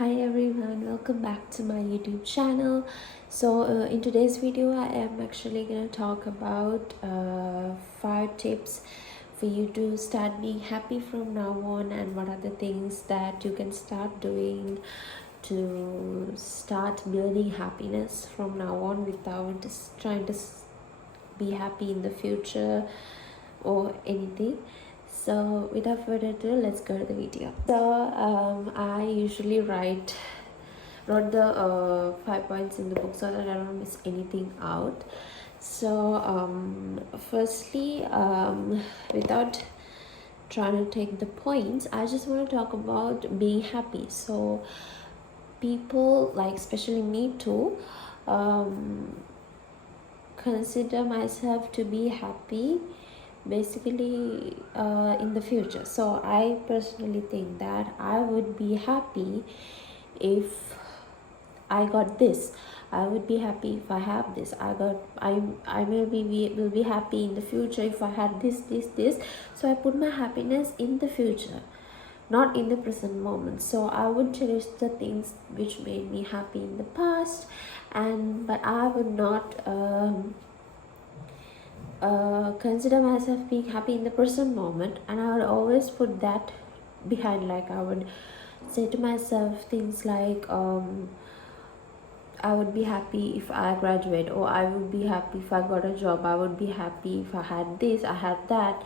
Hi everyone, welcome back to my YouTube channel. In today's video I am actually going to talk about 5 tips for you to start being happy from now on, and what are the things that you can start doing to start building happiness from now on without just trying to be happy in the future or anything. So without further ado, let's go to the video. I usually wrote the 5 points in the book so that I don't miss anything out. Firstly, without trying to take the points, I just want to talk about being happy. So people, like especially me too, consider myself to be happy basically in the future. So I personally think that I would be happy if I got this. I would be happy if I have this. I will be happy in the future if I had this. So I put my happiness in the future, not in the present moment. So I would cherish the things which made me happy in the past, but I would not consider myself being happy in the present moment, and I would always put that behind. Like I would say to myself things like I would be happy if I graduate, or I would be happy if I got a job, I would be happy if I had this, I had that,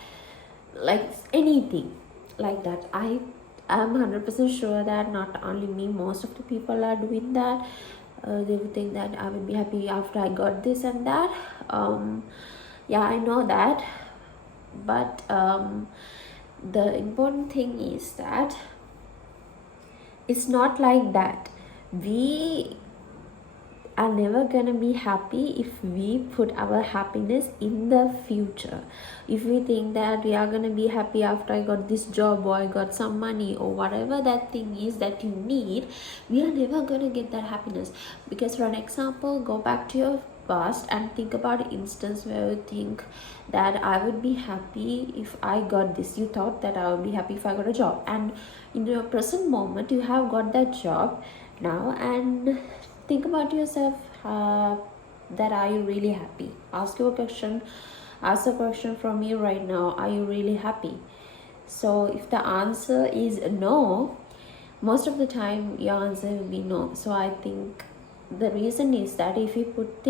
like anything like that. I am 100% sure that not only me, most of the people are doing that. They would think that I would be happy after I got this and that. Yeah, I know that, but the important thing is that it's not like that. We are never gonna be happy if we put our happiness in the future. If we think that we are gonna be happy after I got this job, or I got some money, or whatever that thing is that you need, we are never gonna get that happiness. Because for an example, go back to your past and think about an instance where you think that I would be happy if I got this. You thought that I would be happy if I got a job, and in your present moment you have got that job now, and think about yourself, that are you really happy? Ask a question from you right now. Are you really happy? So if the answer is no, most of the time your answer will be no. So I think the reason is that if you put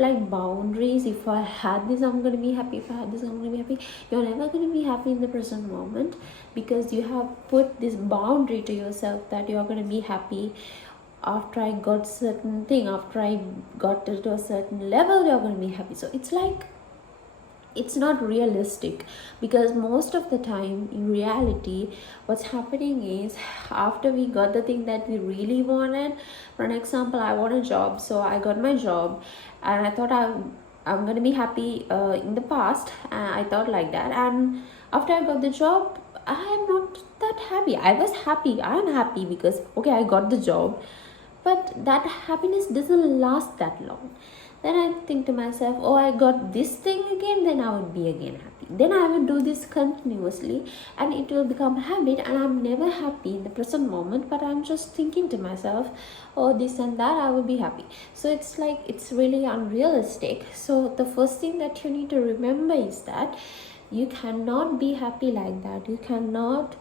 like boundaries, if I had this I'm going to be happy, if I had this I'm going to be happy, you're never going to be happy in the present moment, because you have put this boundary to yourself that you're going to be happy after I got certain thing, after I got to a certain level you're going to be happy. So it's like, it's not realistic, because most of the time in reality what's happening is, after we got the thing that we really wanted, for an example, I want a job, so I got my job and I thought I'm going to be happy in the past, I thought like that, and after I got the job I am not that happy. I was happy, I am happy because okay, I got the job, but that happiness doesn't last that long. Then I think to myself, oh, I got this thing again, then I would be again happy. Then I would do this continuously and it will become a habit, and I'm never happy in the present moment, but I'm just thinking to myself, oh, this and that, I will be happy. So it's like, it's really unrealistic. So the first thing that you need to remember is that you cannot be happy like that. You cannot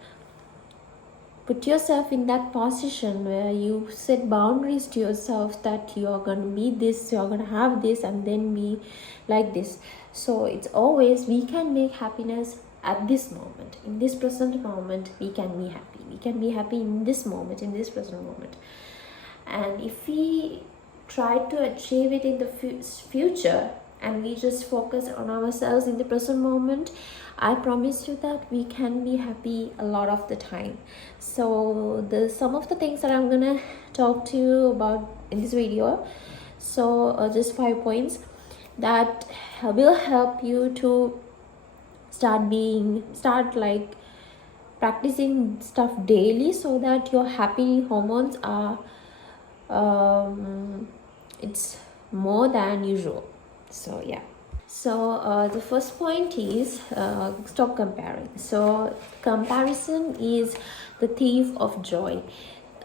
put yourself in that position where you set boundaries to yourself that you're going to be this, you're going to have this, and then be like this. So it's always, we can make happiness at this moment, in this present moment. We can be happy, we can be happy in this moment, in this present moment. And if we try to achieve it in the future and we just focus on ourselves in the present moment, I promise you that we can be happy a lot of the time. So some of the things that I'm gonna talk to you about in this video. So just 5 points that will help you to start like practicing stuff daily, so that your happy hormones are it's more than usual. So yeah. So the first point is stop comparing. So comparison is the thief of joy.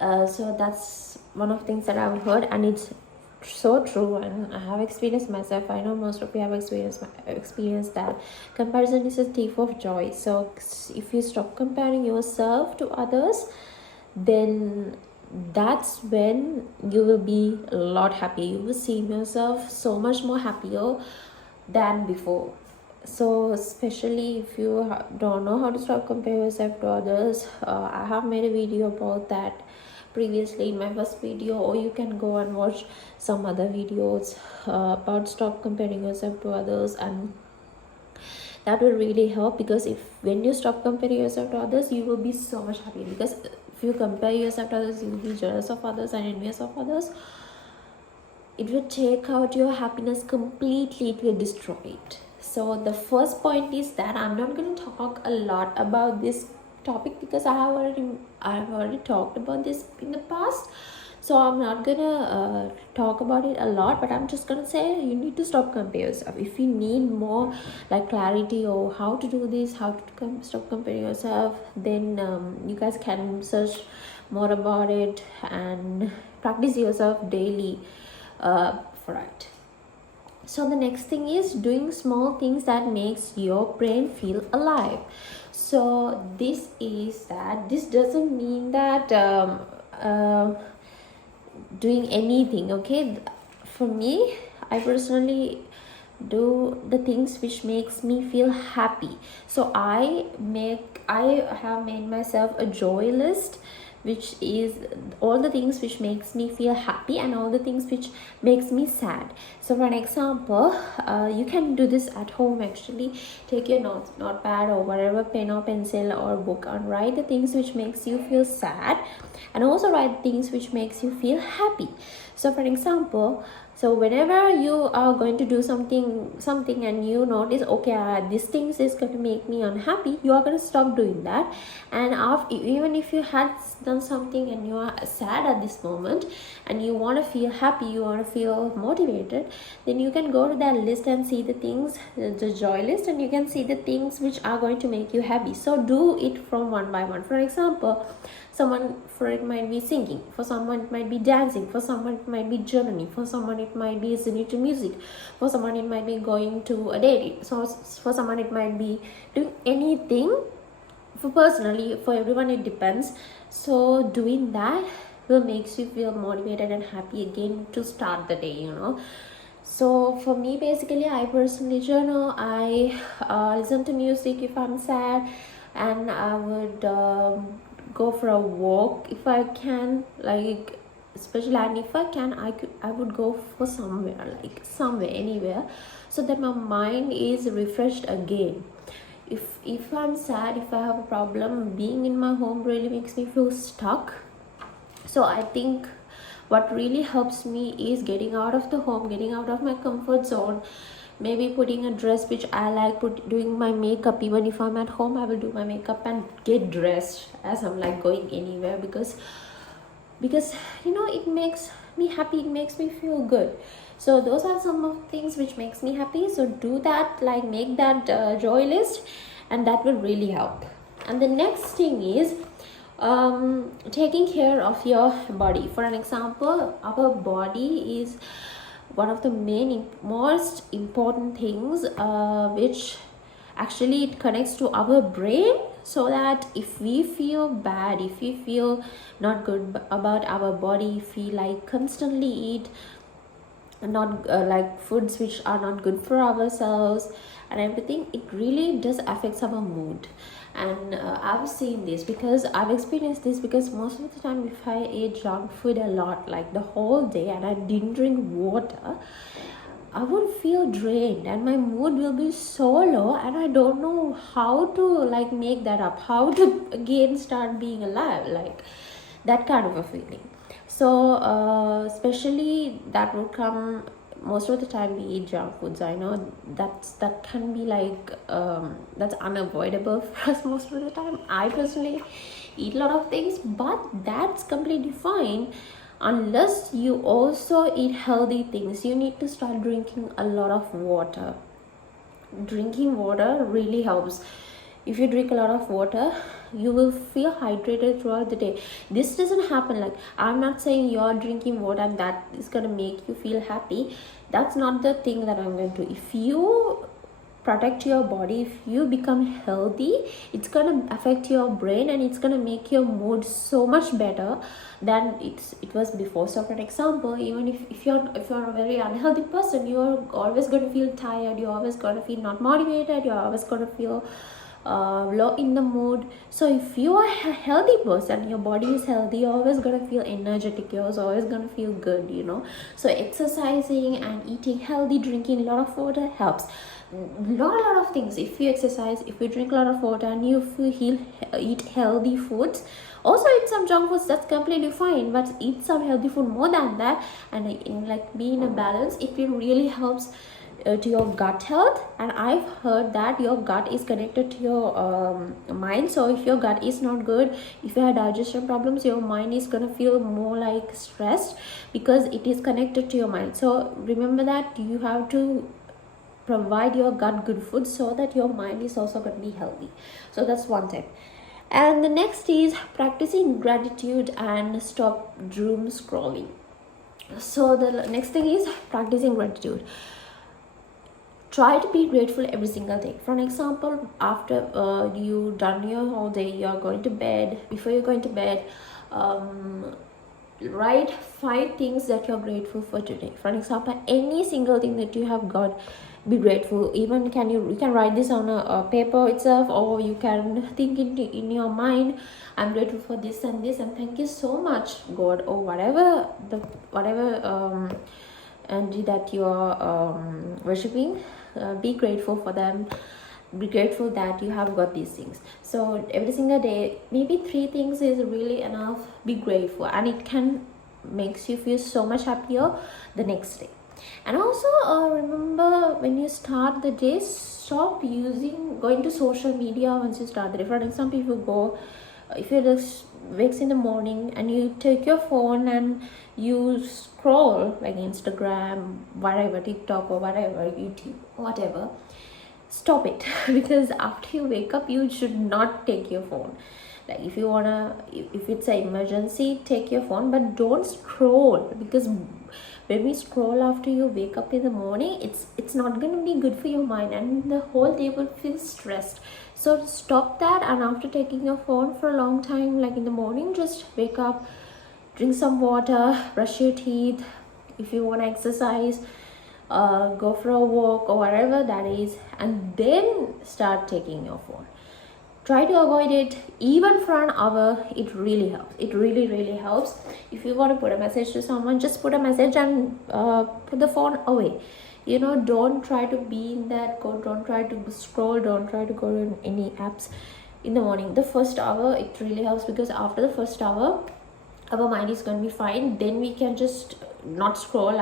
So that's one of the things that I've heard, and it's so true, and I have experienced myself. I know most of you have experienced that comparison is a thief of joy. So if you stop comparing yourself to others, then that's when you will be a lot happier. You will see yourself so much more happier than before. So especially if you don't know how to stop comparing yourself to others, I have made a video about that previously in my first video, or you can go and watch some other videos about stop comparing yourself to others, and that will really help. Because if when you stop comparing yourself to others, you will be so much happier. Because if you compare yourself to others, you will be jealous of others and envious of others. It will take out your happiness completely. It will destroy it. So the first point is that I'm not going to talk a lot about this topic, because I have already talked about this in the past. So I'm not gonna talk about it a lot, but I'm just gonna say you need to stop comparing yourself. If you need more like clarity or how to do this, how to stop comparing yourself, then you guys can search more about it and practice yourself daily for it. So the next thing is doing small things that makes your brain feel alive. So this doesn't mean that doing anything. Okay, for me, I personally do the things which makes me feel happy. So I have made myself a joy list, which is all the things which makes me feel happy and all the things which makes me sad. So for an example, you can do this at home. Actually, take your notepad or whatever, pen or pencil or book, and write the things which makes you feel sad, and also write things which makes you feel happy. So for example, so whenever you are going to do something and you notice, okay, this thing is going to make me unhappy, you are going to stop doing that. And even if you had done something and you are sad at this moment and you want to feel happy, you want to feel motivated, then you can go to that list and see the things, the joy list, and you can see the things which are going to make you happy. So do it from one by one. For example, for it might be singing, for someone it might be dancing, for someone it might be journaling, for someone it might be listening to music, for someone it might be going to a date, so for someone it might be doing anything. Personally, for everyone it depends. So doing that will makes you feel motivated and happy again to start the day, So for me, basically, I personally journal. I listen to music if I'm sad, and I would go for a walk if I can, like, especially, and if I can, I would go for somewhere, anywhere, so that my mind is refreshed again. If I'm sad, if I have a problem, being in my home really makes me feel stuck. So I think what really helps me is getting out of the home, getting out of my comfort zone, maybe putting a dress which I like, doing my makeup. Even if I'm at home, I will do my makeup and get dressed as I'm like going anywhere, because it makes me happy, it makes me feel good. So those are some of the things which makes me happy. So do that, like make that joy list, and that will really help. And the next thing is taking care of your body. For an example, our body is one of the most important things, which actually it connects to our brain. So that if we feel bad, if we feel not good about our body, if we like constantly eat not like foods which are not good for ourselves and everything, it really does affects our mood. And I've seen this because I've experienced this, because most of the time if I ate junk food a lot, like the whole day, and I didn't drink water, I would feel drained and my mood will be so low, and I don't know how to like make that up, how to again start being alive, like that kind of a feeling. So especially that would come most of the time we eat junk foods. I know that can be like that's unavoidable for us most of the time. I personally eat a lot of things, but that's completely fine unless you also eat healthy things. You need to start drinking a lot of water. Drinking water really helps. If you drink a lot of water, you will feel hydrated throughout the day. This doesn't happen, like, I'm not saying you're drinking water and that is gonna make you feel happy. That's not the thing that I'm going to do. If you protect your body, if you become healthy, it's gonna affect your brain and it's gonna make your mood so much better than it was before. So for example, even if you're a very unhealthy person, you're always going to feel tired, you're always going to feel not motivated, you're always going to feel low in the mood. So if you are a healthy person, your body is healthy, you're always going to feel energetic, you're always going to feel good, you know. So exercising and eating healthy, drinking a lot of water helps. Not a lot of things. If you exercise, if you drink a lot of water, and eat healthy foods, also eat some junk foods, that's completely fine, but eat some healthy food more than that, and like be in a balance. It will really helps to your gut health. And I've heard that your gut is connected to your mind. So if your gut is not good, if you have digestion problems, your mind is gonna feel more like stressed because it is connected to your mind. So remember that you have to provide your gut good food so that your mind is also going to be healthy. So that's one thing. And the next is practicing gratitude and stop doom scrolling. So the next thing is practicing gratitude. Try to be grateful every single day. For an example, after you done your whole day, you're going to bed. Before you're going to bed, write 5 things that you're grateful for today. For an example, any single thing that you have got, be grateful. Even you can write this on a paper itself, or you can think in your mind, I'm grateful for this and this, and thank you so much, God, or whatever entity that you are worshipping. Be grateful for them. Be grateful that you have got these things. So every single day, maybe 3 things is really enough. Be grateful, and it can makes you feel so much happier the next day. And also remember, when you start the day, stop going to social media once you start the day. For example, if you just wakes in the morning and you take your phone and you scroll like Instagram, whatever, TikTok or whatever, YouTube, whatever, stop it. Because after you wake up, you should not take your phone. Like if it's an emergency, take your phone, but don't scroll, because when we scroll after you wake up in the morning, it's not going to be good for your mind, and the whole day will feel stressed. So stop that. And after taking your phone for a long time, like in the morning, just wake up, drink some water, brush your teeth. If you want to exercise, go for a walk or whatever that is, and then start taking your phone. Try to avoid it even for an hour. It really helps. It really helps. If you want to put a message to someone, just put a message and put the phone away. You know, don't try to be in that code, don't try to scroll, don't try to go in any apps in the morning. The first hour, it really helps, because after the first hour, our mind is going to be fine. Then we can just not scroll,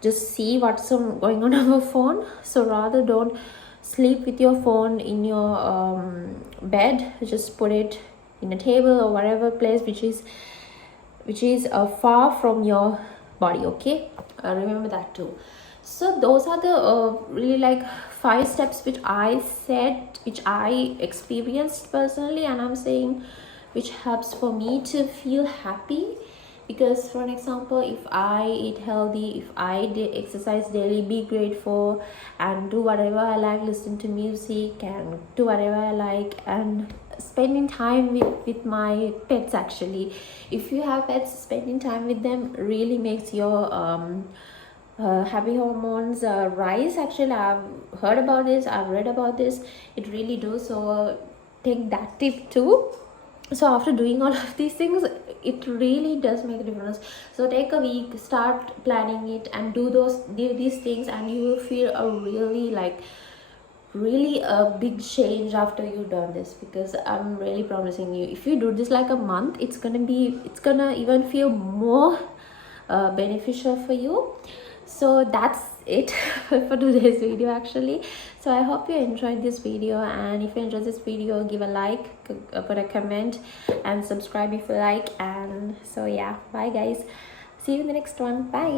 just see what's going on our phone. So rather, don't sleep with your phone in your bed. Just put it in a table or whatever place which is far from your body. Okay, remember that too. So those are the really like 5 steps which I experienced personally, and I'm saying which helps for me to feel happy. Because for an example, if I eat healthy, if I exercise daily, be grateful, and do whatever I like, listen to music and do whatever I like, and spending time with my pets. Actually, if you have pets, spending time with them really makes your happy hormones rise. Actually, I've heard about this, I've read about this, it really does. So take that tip too. So after doing all of these things, it really does make a difference. So take a week, start planning it, and do these things, and you will feel really a big change after you've done this. Because I'm really promising you, if you do this like a month, it's gonna even feel more beneficial for you. So that's it for today's video actually. So I hope you enjoyed this video, and if you enjoyed this video, give a like, put a comment, and subscribe if you like. And so yeah, bye guys, see you in the next one. Bye.